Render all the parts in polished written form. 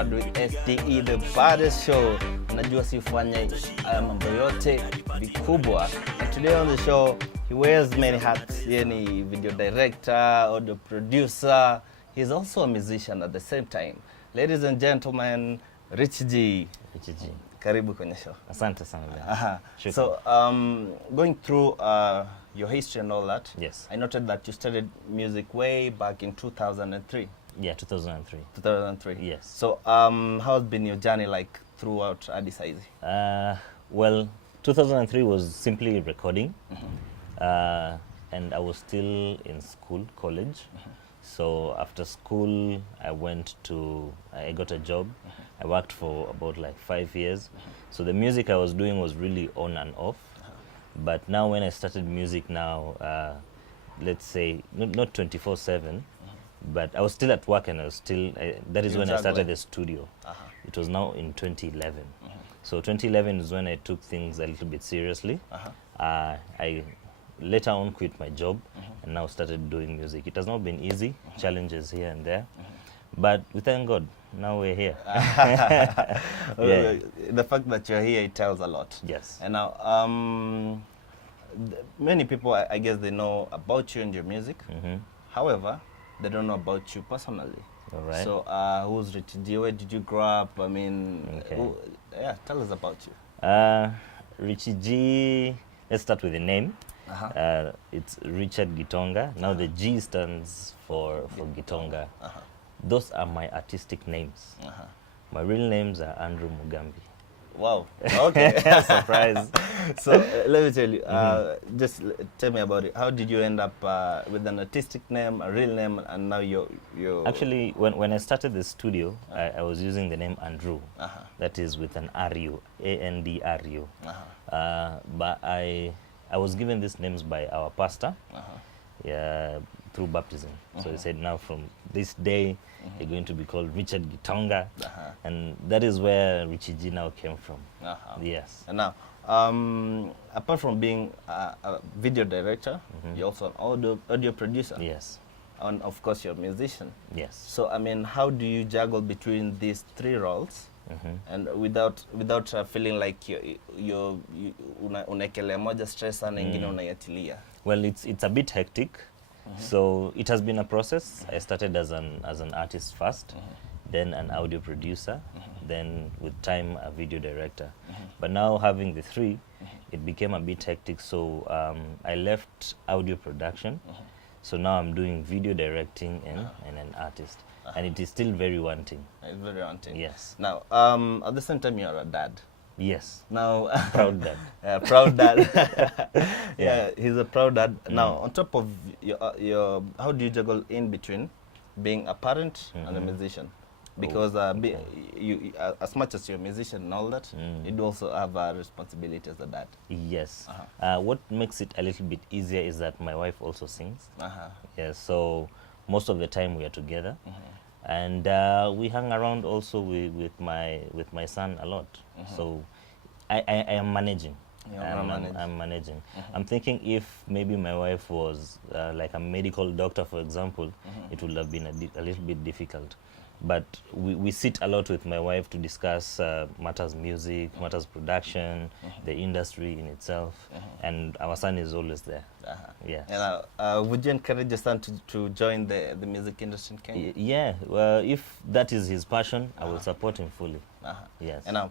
covered with STE, the baddest show. Unajua sifanya mambo yote vikubwa. And today on the show, he wears many hats. Yeni video director, audio producer. He's also a musician at the same time. Ladies and gentlemen, Richie G. Richie G. Karibu kwenye show. Asante sana. So, going through your history and all that, yes, I noted that you started music way back in 2003. Yeah, 2003. 2003. Yes. So, how has been your journey like throughout Addis Ababa? Well, 2003 was simply recording, and I was still in school, college. So after school, I got a job. I worked for about like 5 years. So the music I was doing was really on and off. But now when I started music now, let's say, not 24/7, but I was still at work and I was still, that is when I started the studio. It was now in 2011. So 2011 is when I took things a little bit seriously. I later on quit my job and now started doing music. It has not been easy, challenges here and there, but we thank God, now we're here. Yeah. The fact that you're here, it tells a lot. Yes. And now, many people, I guess they know about you and your music. However, they don't know about you personally. All right. So, who's Richie G? Where did you grow up? I mean, yeah, tell us about you. Richie G, let's start with the name. It's Richard Gitonga. Now the G stands for Gitonga. Those are my artistic names. My real names are Andrew Mugambi. Wow. Okay. Surprise. So let me tell you, just tell me about it. How did you end up with an artistic name, a real name, and now you're... Actually, when I started the studio, I was using the name Andrew. That is with an R-U, A-N-D-R-U. But I was given these names by our pastor, through baptism. So he said, now from this day, you're going to be called Richard Gitonga, and that is where Richie G now came from. Yes. And now, apart from being a video director, you're also an audio producer. Yes. And of course, you're a musician. Yes. So, I mean, how do you juggle between these three roles? And without feeling like you unaekelea moja stress na ingine unayatilia? Well, it's a bit hectic. So it has been a process. I started as an artist first, then an audio producer, then with time a video director. But now having the three, it became a bit hectic. So I left audio production. So now I'm doing video directing and an artist. And it is still very wanting. It's very wanting. Yes. Now, at the same time, you're a dad. Yes. Now, proud dad. Proud dad. Yeah, he's a proud dad. Now, on top of your, how do you juggle in between being a parent and a musician? Because you, as much as you're a musician and all that, you do also have a responsibility as a dad. Yes. What makes it a little bit easier is that my wife also sings. Yeah, so most of the time we are together, and we hang around also with my son a lot. So I am managing. I'm managing. I'm thinking if maybe my wife was like a medical doctor, for example, it would have been a little bit difficult. But we sit a lot with my wife to discuss matters music, matters production, the industry in itself, and our son is always there. Yeah. And would you encourage your son to join the music industry in Kenya? Yeah. Well, if that is his passion, I will support him fully. Yes. And now,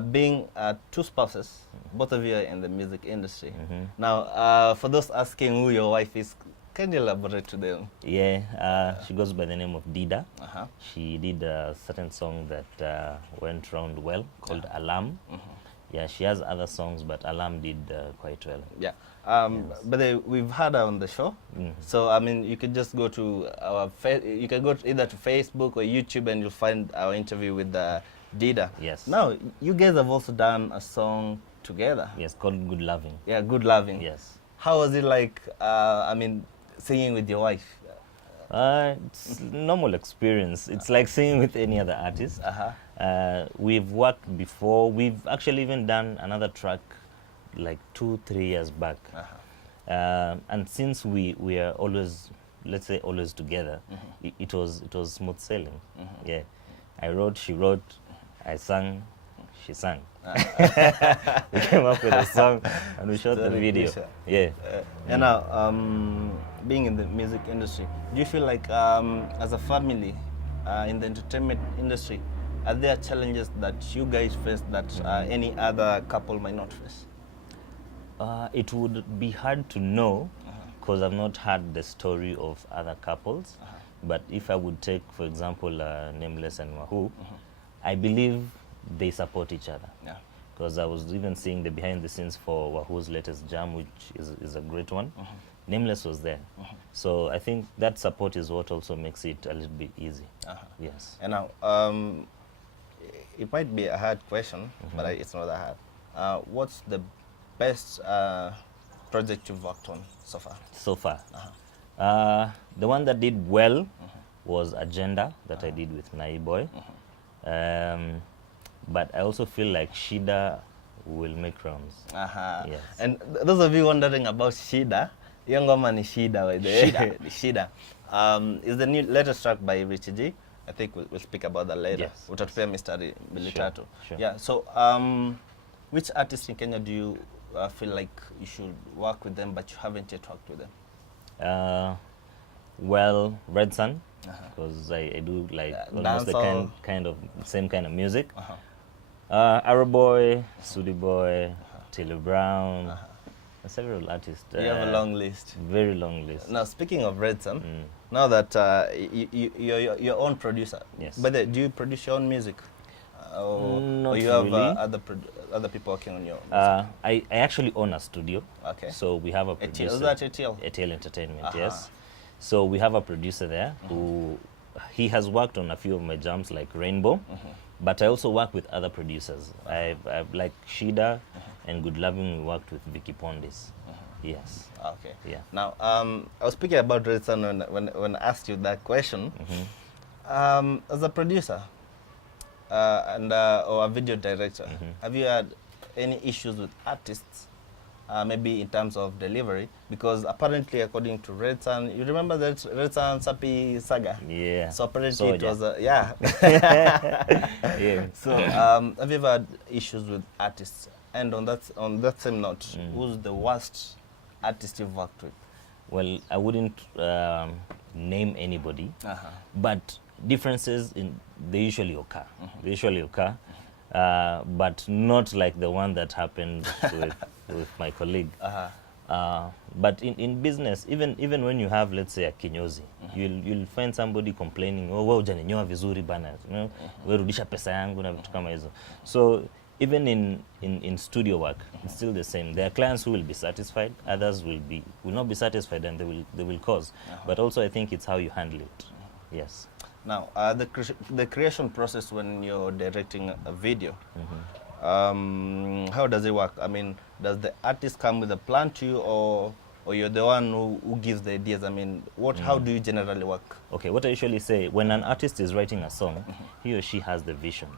being two spouses, both of you are in the music industry. Now, for those asking who your wife is, can you elaborate to them? Yeah, she goes by the name of Dida. She did a certain song that went round well called Alarm. Yeah, she has other songs, but Alarm did quite well. Yeah. But we've had her on the show. So, I mean, you can just go to our, you can go either to Facebook or YouTube and you'll find our interview with Dida. Yes. Now, you guys have also done a song together. Yes, called Good Loving. Yeah, Good Loving. Yes. How was it like, I mean, singing with your wife? It's normal experience. It's like singing with any other artist. We've worked before. We've actually even done another track like 2-3 years back. And since we are always, let's say, always together, it was smooth sailing. Yeah. I wrote, she wrote, I sang, she sang. We came up with a song and we shot the video. Yeah. And now, being in the music industry, do you feel like as a family in the entertainment industry, are there challenges that you guys face that any other couple might not face? It would be hard to know because I've not heard the story of other couples. But if I would take, for example, Nameless and Wahoo, I believe they support each other. Yeah. Because I was even seeing the behind the scenes for Wahoo's latest jam, which is a great one. Nameless was there. So I think that support is what also makes it a little bit easy. Yes. And now, it might be a hard question, but it's not that hard. What's the best project you've worked on so far? So far? The one that did well was Agenda that I did with Nai Boy. But I also feel like Shida will make rounds. Yes. And those of you wondering about Shida, yung ngoma ni Shida by the way. Shida. Is the new latest track by Richie G. I think we'll speak about that later. Yes. Utatupia Mr. Militatu. Sure. Yeah. So, which artists in Kenya do you feel like you should work with them, but you haven't yet worked with them? Well, Red Sun, because I do like almost the kind of same kind of music. Arrowboy, Sudi Boy, Taylor Brown, and several artists. You have a long list. Very long list. Now, speaking of Red Sun, now that you're your own producer, yes. But do you produce your own music? Not or you have really. Other people working on your music? I actually own a studio. Okay. So we have a producer. Is that ATL? ATL Entertainment, yes. So we have a producer there who he has worked on a few of my jams like Rainbow, but I also work with other producers. I've like Shida and Good Loving, we worked with Vicky Pondis. Yes. Okay. Yeah. Now, I was speaking about Red Sun when I asked you that question. As a producer and or a video director, have you had any issues with artists? Maybe in terms of delivery, because apparently, according to Red Sun, you remember that Red Sun Sapi saga? Yeah. So apparently it was yeah. Yeah. So have you ever had issues with artists? And on that same note, who's the worst artist you've worked with? Well, I wouldn't name anybody, but differences they usually occur. They usually occur, but not like the one that happened with my colleague. But in business, even when you have, let's say, a kinyozi, you'll find somebody complaining, oh, wewe hujaninyoa vizuri bana, you know, wewe rudisha pesa yangu na vitu kama hizo. So even in studio work, it's still the same. There are clients who will be satisfied, others will not be satisfied, and they will cause. But also, I think it's how you handle it. Yes. Now, the creation process when you're directing a video, how does it work? I mean, does the artist come with a plan to you, or you're the one who gives the ideas? I mean, how do you generally work? Okay, what I usually say, when an artist is writing a song, he or she has the vision.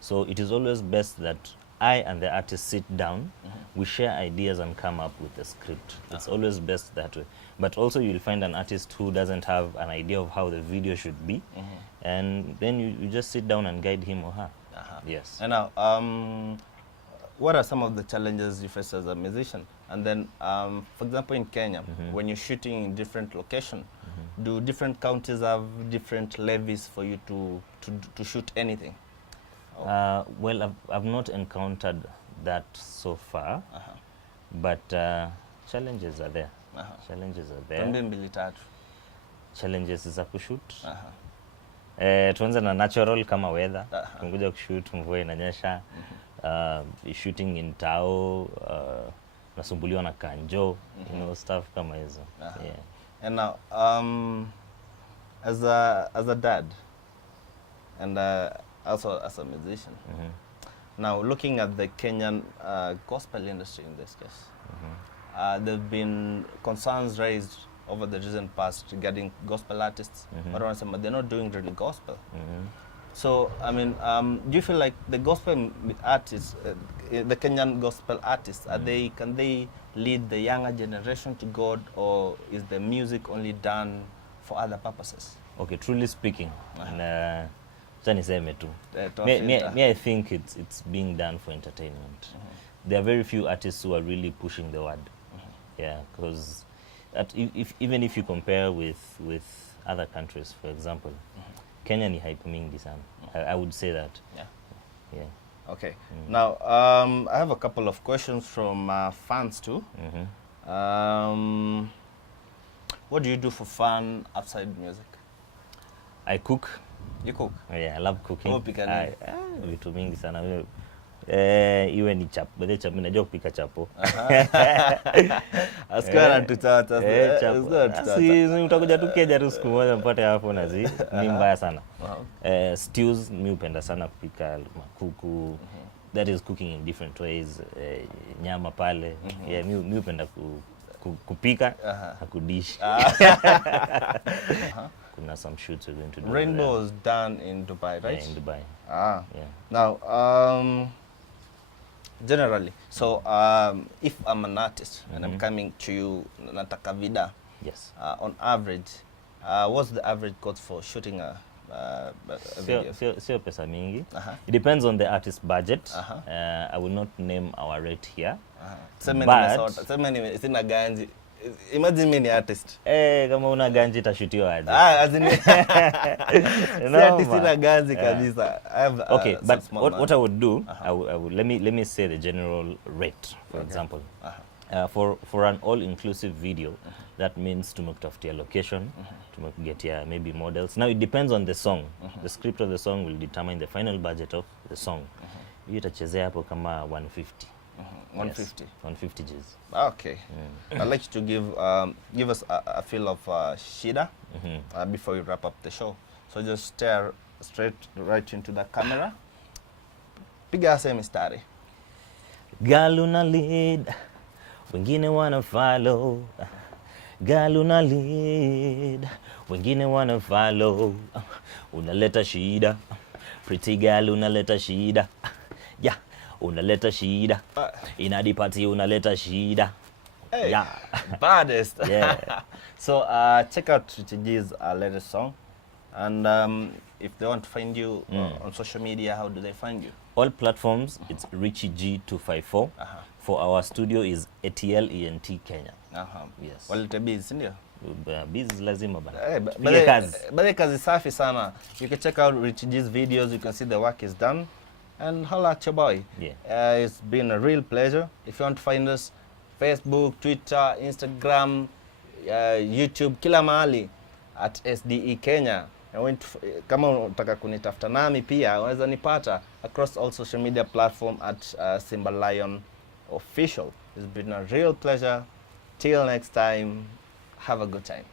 So it is always best that I and the artist sit down, we share ideas and come up with a script. It's always best that way. But also you'll find an artist who doesn't have an idea of how the video should be, and then you just sit down and guide him or her. Yes. And now, what are some of the challenges you face as a musician? And then, for example, in Kenya, when you're shooting in different locations, do different counties have different levies for you to shoot anything? Well, I've not encountered that so far, but challenges are there. Challenges are there. Challenges za kushoot. Tuanze na natural kama weather. Tungoja kushoot mvua inanyesha. Shooting in Tao, nasumbuliwa na kanjo, you know, stuff kama hizo. Yeah. And now, as a dad, and also as a musician, now looking at the Kenyan gospel industry in this case, there have been concerns raised over the recent past regarding gospel artists, but they're not doing really gospel. So, I mean, do you feel like the gospel artists, the Kenyan gospel artists, can they lead the younger generation to God, or is the music only done for other purposes? Okay, truly speaking, Acha niseme tu. toa Me, filter. I think it's being done for entertainment. There are very few artists who are really pushing the word. Yeah, because even if you compare with other countries, for example, Kenya ni hype mingi sana. I would say that. Yeah. Yeah. Okay. Now, I have a couple of questions from fans too. What do you do for fun outside music? I cook. You cook? Yeah, I love cooking. Upika nini? Vitu mingi sana. Iwe ni chapo, najua kupika chapo. Asikuwa na tutata. Si utakuja tu Kenya tu siku moja mpate hapo nazi. Ni mbaya sana. Stews mi hupenda sana kupika makuku. That is cooking in different ways. Nyama pale. Yeah, mi hupenda kupika na kudish. Kuna some shoots we're going to do. Rainbow is done in Dubai, right? Yeah, in Dubai. Yeah. Now, generally, so if I'm an artist and I'm coming to you, nataka vida. Yes. On average, what's the average cost for shooting a video? Sio pesa mingi. It depends on the artist's budget. I will not name our rate here. Sina ganji. Imagine me ni artist. Kama una ganji itashutiwa aje. As in sina ganji kabisa. I have okay, but what I would do, I would let me say the general rate, for example. For an all-inclusive video, that means tumekutafutia location, tumekugetia maybe models. Now it depends on the song. The script of the song will determine the final budget of the song. Hiyo itachezea hapo kama 150. 150. Yes, 150 Gs. Okay. I'd like you to give us a feel of shida before we wrap up the show. So just stare right into the camera. Piga ase mistari. Girl una lead, wengine wanna follow. Girl una lead, wengine wanna follow. Unaleta shida, pretty girl unaleta shida. Yeah. Unaleta shida. Inadipati unaleta shida. Hey, yeah. Baddest. Yeah. So check out Richie G's latest song. And if they want to find you on social media, how do they find you? All platforms, it's Richie G 254. For our studio is ATLENT Kenya. Yes. Walete busy, ndio? Busy lazima bana. Bale kazi safi sana. You can check out Richie G's videos. You can see the work is done. And holla at your boy. Yeah. It's been a real pleasure. If you want to find us, Facebook, Twitter, Instagram, YouTube, kila mahali at SDE Kenya. Kama unataka kunitafuta nami pia, unaweza nipata across all social media platform at Simba Lion Official. It's been a real pleasure. Till next time, have a good time.